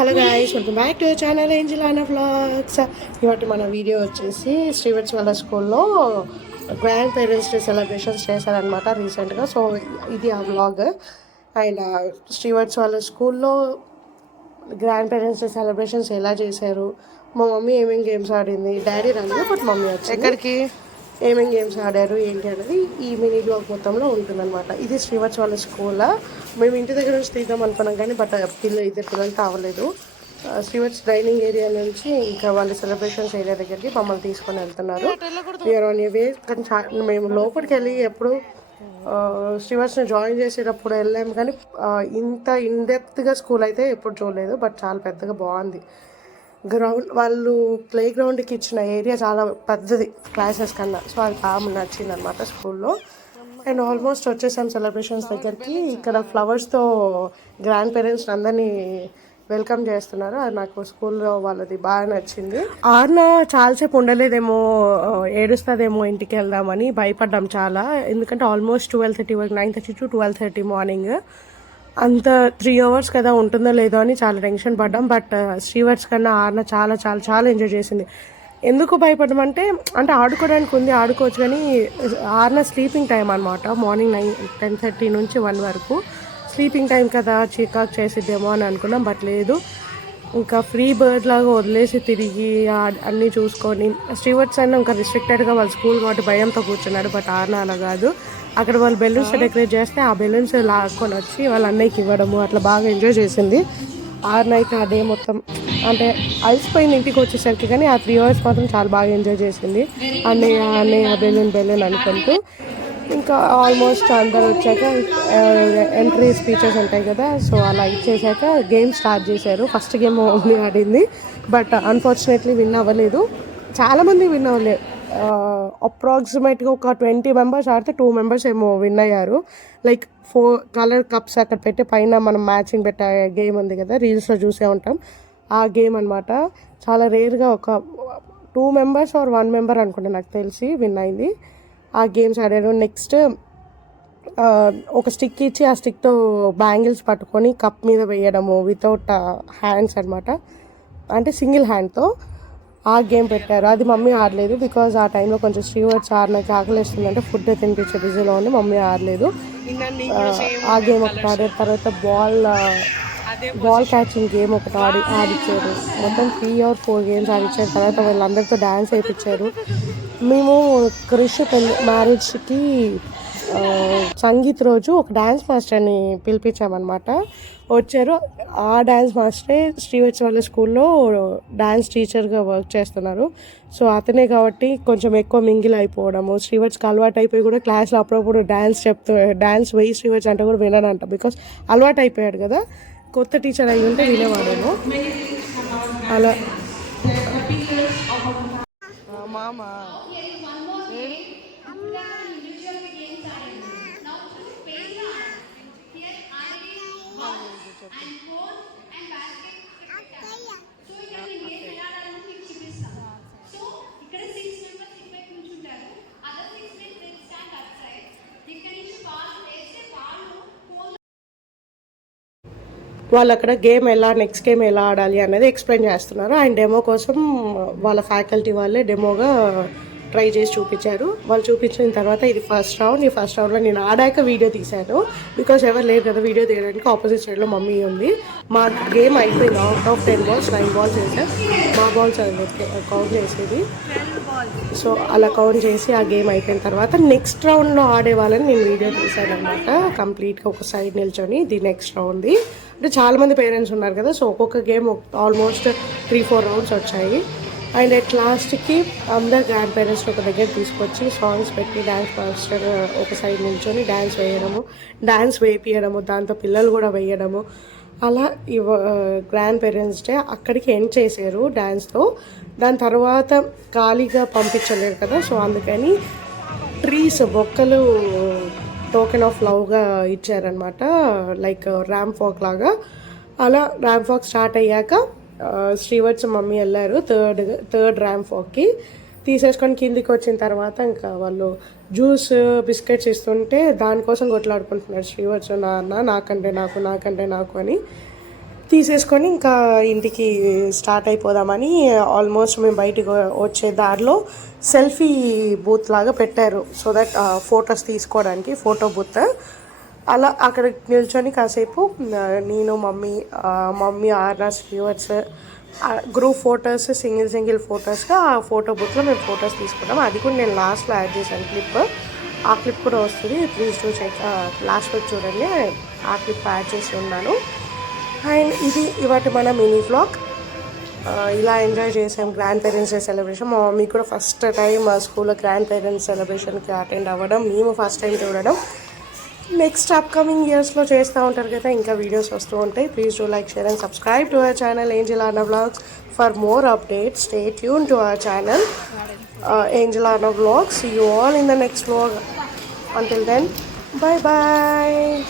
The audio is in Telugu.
Hello guys, welcome back to channel Angel Anna vlogs. ఇవాటి మన వీడియో వచ్చేసి శ్రీవత్స్ వాళ్ళ స్కూల్లో గ్రాండ్ పేరెంట్స్ డే సెలబ్రేషన్స్ చేశారనమాట రీసెంట్గా. సో ఇది ఆ వ్లాగ్. అండ్ శ్రీవత్స్ వాళ్ళ స్కూల్లో గ్రాండ్ పేరెంట్స్ డే సెలబ్రేషన్స్ ఎలా చేశారు, మా మమ్మీ ఏమేమి గేమ్స్ ఆడింది, డాడీ రాలేదు బట్ మమ్మీ వచ్చి ఎక్కడికి ఏమేమి గేమ్స్ ఆడారు ఏంటి అనేది ఈ మినీ బ్లాగ్ మొత్తంలో ఉంటుందన్నమాట. ఇది శ్రీవత్స్ వాళ్ళ స్కూల్. మేము ఇంటి దగ్గర నుంచి తీద్దాం అనుకున్నాం కానీ బట్ ఇద్దరు పిల్లలు కావలేదు. శ్రీవత్స్ డైనింగ్ ఏరియా నుంచి ఇంకా వాళ్ళ సెలబ్రేషన్స్ ఏరియా దగ్గరికి మమ్మల్ని తీసుకొని వెళ్తున్నారు. వీఆర్ ఆన్ ఏ వే. కానీ మేము లోపలికి వెళ్ళి ఎప్పుడు శ్రీవత్స్ని జాయిన్ చేసేటప్పుడు వెళ్ళాము కానీ ఇంత ఇన్డెప్త్గా స్కూల్ అయితే ఎప్పుడు చూడలేదు. బట్ చాలా పెద్దగా బాగుంది. వాళ్ళు ప్లే గ్రౌండ్కి ఇచ్చిన ఏరియా చాలా పెద్దది క్లాసెస్ కన్నా. సో అది బాగా నచ్చింది అనమాట స్కూల్లో. అండ్ ఆల్మోస్ట్ వచ్చేసాం సెలబ్రేషన్స్ దగ్గరికి. ఇక్కడ ఫ్లవర్స్తో గ్రాండ్ పేరెంట్స్ అందరినీ వెల్కమ్ చేస్తున్నారు. అది నాకు స్కూల్లో వాళ్ళది బాగా నచ్చింది. ఆర్న చాలాసేపు ఉండలేదేమో, ఏడుస్తుందేమో ఇంటికి వెళ్దామని భయపడ్డాం చాలా. ఎందుకంటే ఆల్మోస్ట్ 12:30 వరకు, 9:30 to 12:30 మార్నింగ్. అంత 3 hours కదా ఉంటుందో లేదో అని చాలా టెన్షన్ పడ్డాం. బట్ శ్రీవత్స్ కన్నా ఆర్న చాలా చాలా చాలా ఎంజాయ్ చేసింది. ఎందుకు భయపడ్డామంటే అంటే ఆడుకోవడానికి ఉంది, ఆడుకోవచ్చు, కానీ ఆర్న స్లీపింగ్ టైం అనమాట. మార్నింగ్ 10:30 నుంచి 1 వరకు స్లీపింగ్ టైం కదా, చికాక్ చేసిద్దేమో అని అనుకున్నాం. బట్ లేదు, ఇంకా ఫ్రీ బర్డ్ లాగా వదిలేసి తిరిగి అన్నీ చూసుకొని. శ్రీవత్స్ అయినా ఇంకా రిస్ట్రిక్టెడ్గా వాళ్ళ స్కూల్ కాబట్టి భయంతో కూర్చున్నాడు. బట్ ఆర్న అలా కాదు. అక్కడ వాళ్ళు బెలూన్స్ డెకరేట్ చేస్తే ఆ బెలూన్స్ లాక్కొని వచ్చి వాళ్ళ అన్నయ్యకి ఇవ్వడము అట్లా బాగా ఎంజాయ్ చేసింది. ఆర్న అయితే ఆ డే మొత్తం అంటే అలసిపోయింది ఇంటికి వచ్చేసరికి, కానీ ఆ 3 hours మాత్రం చాలా బాగా ఎంజాయ్ చేసింది. అన్నయ్య బెలూన్ అనుకుంటూ. ఇంకా ఆల్మోస్ట్ అందరు వచ్చాక ఎంట్రీ స్పీచెస్ ఉంటాయి కదా, సో అలా ఇచ్చేసాక గేమ్ స్టార్ట్ చేశారు. ఫస్ట్ గేమ్ ఓన్లీ ఆడింది బట్ అన్ఫార్చునేట్లీ విన్ అవ్వలేదు. చాలామంది విన్ అవ్వలేదు. అప్రాక్సిమేట్గా ఒక 20 members ఆడితే 2 members ఏమో విన్ అయ్యారు. లైక్ 4 colour cups అక్కడ పెట్టి పైన మనం మ్యాచింగ్ పెట్టే గేమ్ ఉంది కదా, రీల్స్లో చూసే ఉంటాం, ఆ గేమ్ అనమాట. చాలా రేర్గా ఒక 2 members or 1 member అనుకుంటే నాకు తెలిసి విన్ అయింది. ఆ గేమ్స్ ఆడారు. నెక్స్ట్ ఒక స్టిక్ ఇచ్చి ఆ స్టిక్తో బ్యాంగిల్స్ పట్టుకొని కప్ మీద వేయడము వితౌట్ హ్యాండ్స్ అనమాట, అంటే సింగిల్ హ్యాండ్తో ఆ గేమ్ పెట్టారు. అది మమ్మీ ఆడలేదు బికాజ్ ఆ టైంలో కొంచెం శ్రీవత్స్ ఆడినాకి ఆకలిస్తుందంటే ఫుడ్ తినిపించే బిజీలో ఉంది, మమ్మీ ఆడలేదు. ఆ గేమ్ ఒకటి ఆడారు. తర్వాత బాల్ క్యాచింగ్ గేమ్ ఒకటి ఆడిచ్చారు. మొత్తం 3 or 4 games ఆడిచ్చారు. తర్వాత వీళ్ళందరితో డ్యాన్స్ వేయించారు. మేము క్రిష్ మ్యారేజ్కి సంగీత్ రోజు ఒక డ్యాన్స్ మాస్టర్ని పిలిపించామన్నమాట. వచ్చారు. ఆ డ్యాన్స్ మాస్టరే శ్రీవత్స్ వాళ్ళ స్కూల్లో డ్యాన్స్ టీచర్గా వర్క్ చేస్తున్నారు. సో అతనే కాబట్టి కొంచెం ఎక్కువ మింగిల్ అయిపోవడము, శ్రీవత్స్కి అలవాటు అయిపోయి కూడా క్లాస్లో అప్పుడప్పుడు డ్యాన్స్ వేయి శ్రీవత్స్ అంటే కూడా వినడంట. బికాస్ అలవాటు అయిపోయాడు కదా, కొత్త టీచర్ అయ్యి ఉంటే వినేవాడేమో. అలా మామ వాళ్ళు అక్కడ నెక్స్ట్ గేమ్ ఎలా ఆడాలి అనేది ఎక్స్ప్లెయిన్ చేస్తున్నారు. అండ్ డెమో కోసం వాళ్ళ ఫ్యాకల్టీ వాళ్ళే డెమోగా ట్రై చేసి చూపించారు. వాళ్ళు చూపించిన తర్వాత ఇది ఫస్ట్ రౌండ్. ఈ ఫస్ట్ రౌండ్లో నేను ఆడాక వీడియో తీశాను బికాజ్ ఎవరు లేరు కదా వీడియో తీయడానికి. ఆపోజిట్ సైడ్లో మమ్మీ ఉంది. మా గేమ్ అయిపోయింది. అవుట్ ఆఫ్ 10 balls 9 balls వేసాను. మా బాల్స్ కౌంట్ చేసేది. సో అలా కౌంట్ చేసి ఆ గేమ్ అయిపోయిన తర్వాత నెక్స్ట్ రౌండ్లో ఆడే వాళ్ళని నేను వీడియో తీశాను అనమాట. కంప్లీట్గా ఒక సైడ్ నిల్చొని ఇది నెక్స్ట్ రౌండ్ది. అంటే చాలామంది పేరెంట్స్ ఉన్నారు కదా, సో ఒక్కొక్క గేమ్ ఆల్మోస్ట్ 3-4 rounds వచ్చాయి. అండ్ అట్ లాస్ట్కి అందరు గ్రాండ్ పేరెంట్స్ ఒక దగ్గర తీసుకొచ్చి సాంగ్స్ పెట్టి డ్యాన్స్ మాస్టర్ ఒక సైడ్ నిల్చొని డ్యాన్స్ వేపియడము, దాంతో పిల్లలు కూడా వేయడము, అలా గ్రాండ్ పేరెంట్స్ డే అక్కడికి ఎండ్ చేశారు డ్యాన్స్తో. దాని తర్వాత ఖాళీగా పంపించలేరు కదా, సో అందుకని మొక్కలు టోకెన్ ఆఫ్ లవ్గా ఇచ్చారనమాట. లైక్ ర్యాంప్ వాక్ లాగా. అలా ర్యాంప్ వాక్ స్టార్ట్ అయ్యాక శ్రీవత్స్ మమ్మీ వెళ్ళారు థర్డ్ ర్యాంప్ వాక్కి. తీసేసుకొని కిందికి వచ్చిన తర్వాత ఇంకా వాళ్ళు జ్యూస్ బిస్కెట్స్ ఇస్తుంటే దానికోసం కొట్లాడుకుంటున్నారు శ్రీవత్స్ నాన్న, నాకంటే నాకు అని. తీసేసుకొని ఇంకా ఇంటికి స్టార్ట్ అయిపోదామని ఆల్మోస్ట్ మేము బయటికి వచ్చే దారిలో సెల్ఫీ బూత్ లాగా పెట్టారు. సో దట్ ఫొటోస్ తీసుకోవడానికి ఫోటో బూత్. అలా అక్కడ నిల్చొని కాసేపు నేను మమ్మీ ఆర్నర్స్ వ్యూవర్స్ గ్రూప్ ఫొటోస్ సింగిల్ ఫొటోస్గా ఆ ఫోటో బూత్లో మేము ఫొటోస్ తీసుకున్నాం. అది కూడా నేను లాస్ట్లో యాడ్ చేశాను క్లిప్. ఆ క్లిప్ కూడా వస్తుంది, ప్లీజ్ డూ చెక్. లాస్ట్లో చూడండి, ఆ క్లిప్ యాడ్ చేసి ఉన్నాను. అండ్ ఇది ఇవాటి మన మినీ వ్లాగ్. ఇలా ఎంజాయ్ చేసాం గ్రాండ్ పేరెంట్స్ డే సెలబ్రేషన్. మా మమ్మీ కూడా ఫస్ట్ టైం స్కూల్లో గ్రాండ్ పేరెంట్స్ సెలబ్రేషన్కి అటెండ్ అవ్వడం, మేము ఫస్ట్ టైం చూడడం. నెక్స్ట్ అప్కమింగ్ ఇయర్స్లో చేస్తూ ఉంటారు కదా, ఇంకా వీడియోస్ వస్తూ ఉంటాయి. Please do like, share and subscribe to our channel Angel Anna vlogs. For more updates stay tuned to our channel Angel Anna vlogs. See you all in the next vlog. Until then, bye bye.